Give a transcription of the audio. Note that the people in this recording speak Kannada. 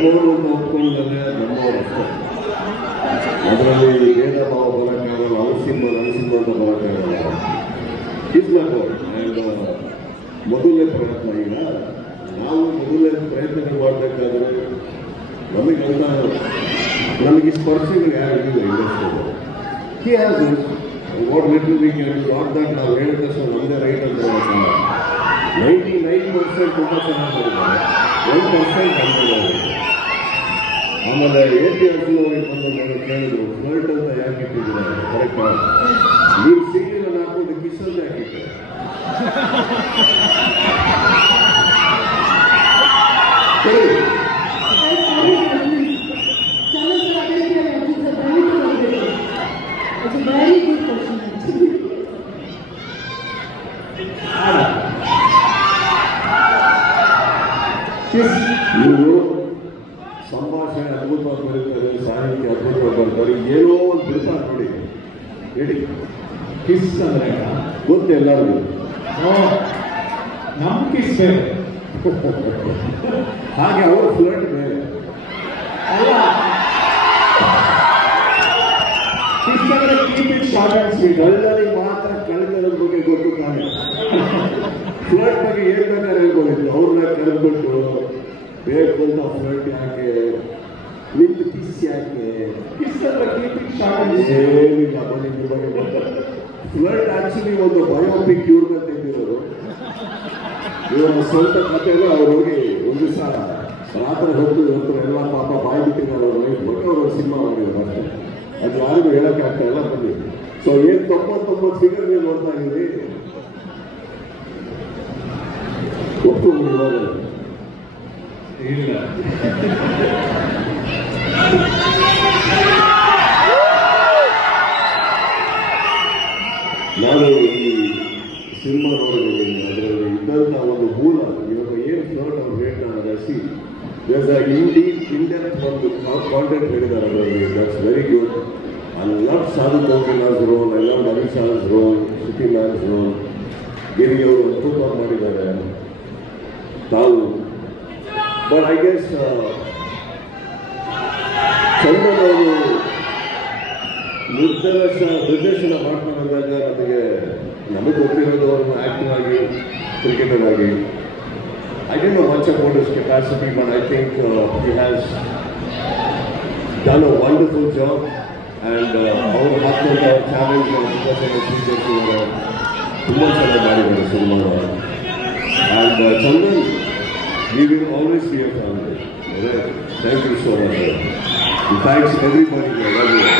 ಅಂತ ಒಂದ್ ಒಂದ್ ಮಾಡಿದ್ರೆ ಅಂಡರ್ಸ್ಟ್ಯಾಂಡ್ ನಮ್ಮವರು ಅಂತ ಅದರಲ್ಲಿ ಭೇದ ಭಾವ ಬರೋಕ್ಕಾಗಲ್ಲ ನನ್ನ ಸಿನಿಮಾ ಅಂತ ಬರೋಕ್ಕಾಗಲ್ಲ ಇಸ್ ನಾಟ್ ಆ್ಯಂಡ್ ಮೊದಲನೇ ಪ್ರಯತ್ನ ಈಗ. ನಾವು ಮೊದಲನೇ ಪ್ರಯತ್ನಗಳು ಮಾಡಬೇಕಾದ್ರೆ ನಮಗಂತ ನಮಗೆ ಸ್ಪರ್ಶಗಳು ಯಾರು ಇರಲಿಲ್ಲ ಇಂಡಸ್ಟ್ರಿಯಲ್ಲಿ he has what little we can what that ನಾವು ಹೇಳಿದ ತಕ್ಷಣ ನಮ್ಮದೇ ರೈಟ್ ಅಂತ ನೈಂಟಿ ನೈನ್ ಪರ್ಸೆಂಟ್ ತುಂಬ ಚೆನ್ನಾಗಿ ಬರುತ್ತೆ ಒನ್ ಪರ್ಸೆಂಟ್ ನಮ್ಮದೇ ಆಮೇಲೆ ಎ ಪಿ ಎಫ್ ಬಂದು ನಾನು ಕೇಳಿದ್ರು ಫ್ಲರ್ಟ್ ಅಂತ ಯಾಕೆ ಇಟ್ಟಿದ್ದೀರಾ ಕರೆಕ್ಟಾ ನೀವು ಸಿಗ್ಲಿಲ್ಲ ಹಾಕೊಂಡು ಕಿಸ್ ಅಂತ ಯಾಕೆ ಇಟ್ಟೆ ಸಂಭಾಷಣೆ ಅದ್ಭುತವಾಗಿ ಬರುತ್ತದೆ ಸಾಹಿತ್ಯ ಅದ್ಭುತವಾಗಿ ಬರುತ್ತದೆ ಏನೋ ಒಂದು ಬಿಡ್ತಾರೆ ನೋಡಿ. ಹೇಳಿ. ಕಿಸ್ ಅಂದ್ರೆ ಗೊತ್ತು ಎಲ್ಲರಿಗೂ? ನಮ್ ಕಿಸ್ ಬೇರೆ. ಹಾಗೆ ಅವರು ಫ್ಲರ್ಟ್ ಬೇರೆ. ಅಲ್ಲ. ಕಿಸ್ ಅಂದ್ರೆ keep it short and sweet ಕಳ್ಳನಿಗೆ ಮಾತ್ರ ಕಳೆದ ಬಗ್ಗೆ ಗೊತ್ತು ತಾನೆ. ಫ್ಲರ್ಟ್ ಬಗ್ಗೆ ಏನ್ ಬೇಕಾದ್ರೆ ಹೇಳ್ಬೋದಿತ್ತು ಅವ್ರನ್ನ ಕರೆದ್ಬಿಟ್ಟು. ಅಂತ ಫ್ಲರ್ಟ್ ಯಾಕೆ ನಿಂತು ಕಿಸ್ ಯಾಕೆ? ಕಿಸ್ ಅಂದ್ರೆ ಕೀಪ್ ಇಟ್ ಶಾರ್ಟ್ ಏನಿಲ್ಲ ಬನ್ನಿ ಬಗ್ಗೆ ಫ್ಲರ್ಟ್ ಆಕ್ಚುಲಿ ಒಂದು ಬಯೋಪಿಕ್ ಇವ್ರನ್ನ ತೆಗೆದಿರೋದು. ಇವರ ಸ್ವಂತ ಕಥೆಗಳು ಅವ್ರು ಹೋಗಿ ಒಂದು ದಿವಸ ರಾತ್ರಿ ಹೊತ್ತು ಹೊತ್ತು ಎಲ್ಲ ಪಾಪ ಬಾಯಿ ಬಿಟ್ಟಿದ್ದಾರೆ ಅವ್ರ ಲೈಫ್ ಬಗ್ಗೆ ಅವರು ಸಿನಿಮಾ ಮಾಡಿದ್ದಾರೆ ಅಷ್ಟೇ. ಅದು ಯಾರಿಗೂ ಹೇಳೋಕ್ಕಾಗ್ತಾ ಆಗ್ತಾ ಇಲ್ಲ ಬನ್ನಿ. ಸೊ ಏನ್ ತೊಂಬತ್ತೊಂಬತ್ತು ಫಿಗರ್ ನೀವು ನೋಡ್ತಾ ಇದ್ದೀರಿ ಒಪ್ಪಿಕೊಂಡು ಇವಾಗ ಇಲ್ಲ. ನಾನು ಈ ಸಿನಿಮಾ ನೋಡಿದ್ದೀನಿ ಅದರಲ್ಲಿ ಇದ್ದಂಥ ಒಂದು ಮೂಲ, ಇವಾಗ ಏನು ಫ್ಲೋಟ್ ಅವ್ರು ಹೇಳ್ತಾರೆ ರಸಿ there's a in in depth ಒಂದು ಕಾಂಟೆಂಟ್ ಹೇಳಿದ್ದಾರೆ ಅದರಲ್ಲಿ. That's very good I love Sadhu Kokila's role I love Naveen Shah's role Shruti mans role ಗಿರಿಯವರು ಅದ್ಭುತವಾಗಿ ಮಾಡಿದ್ದಾರೆ. ತಾವು ಬಟ್ ಐ ಗೆಸ್ ಚಂದನ್ ಅವರು ನಿರ್ದೇಶ ನಿರ್ದೇಶನ ಮಾಡ್ತಾ ಬಂದಾಗ ನಮಗೆ ನಮಗೆ ಗೊತ್ತಿರೋದು ಅವ್ರನ್ನ ಆಕ್ಟಿವ್ ಆಗಿ ಕ್ರಿಕೆಟರ್ ಆಗಿ. I don't know much about his capacity but I think he has done a wonderful job and ಅವ್ರ ಮಕ್ಕಳ ಚಾಲೆಂಜ್ ತುಂಬ ಚೆನ್ನಾಗಿ ಮಾಡಿದ್ದಾರೆ cinema and Chandan We will always be a family. Thank you so much. And thanks everybody. I love you.